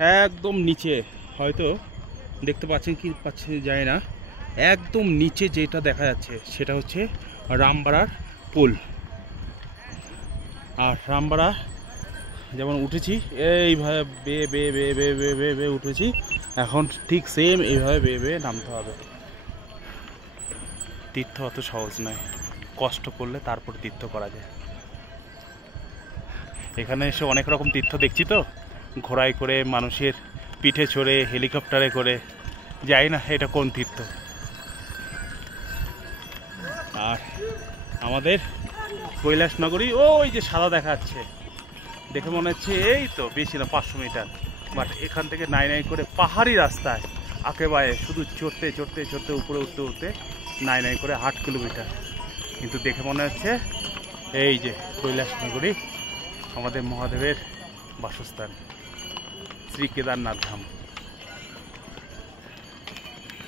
একদম নিচে, হয়তো দেখতে পাচ্ছেন কি পাচ্ছেন যায় না, একদম নিচে যেটা দেখা যাচ্ছে সেটা হচ্ছে রামবাড়ার পুল। আর রামবাড়া যেমন উঠেছি এইভাবে বেয়ে বেয়ে বেয়ে বেয়ে বেয়ে বেয়ে বেয়ে উঠেছি, এখন ঠিক সেম এইভাবে বেয়ে বেয়ে নামতে হবে। তীর্থ অত সহজ নয়, কষ্ট করলে তারপর তীর্থ করা যায়। এখানে এসে অনেক রকম তীর্থ দেখছি তো, ঘোড়ায় করে, মানুষের পিঠে চড়ে, হেলিকপ্টারে করে, যাই না এটা কোন তীর্থ। আর আমাদের কৈলাসনগরী ওই যে সাদা দেখা যাচ্ছে, দেখে মনে হচ্ছে এই তো বেশি না 500 মিটার, বাট এখান থেকে নাই নাই করে পাহাড়ি রাস্তায় একেবারে শুধু চড়তে চড়তে চড়তে উপরে উঠতে উঠতে নাই নাই করে 8 কিলোমিটার। কিন্তু দেখে মনে হচ্ছে এই যে কৈলাসনগরী, আমাদের মহাদেবের বাসস্থান শ্রী কেদারনাথ ধাম।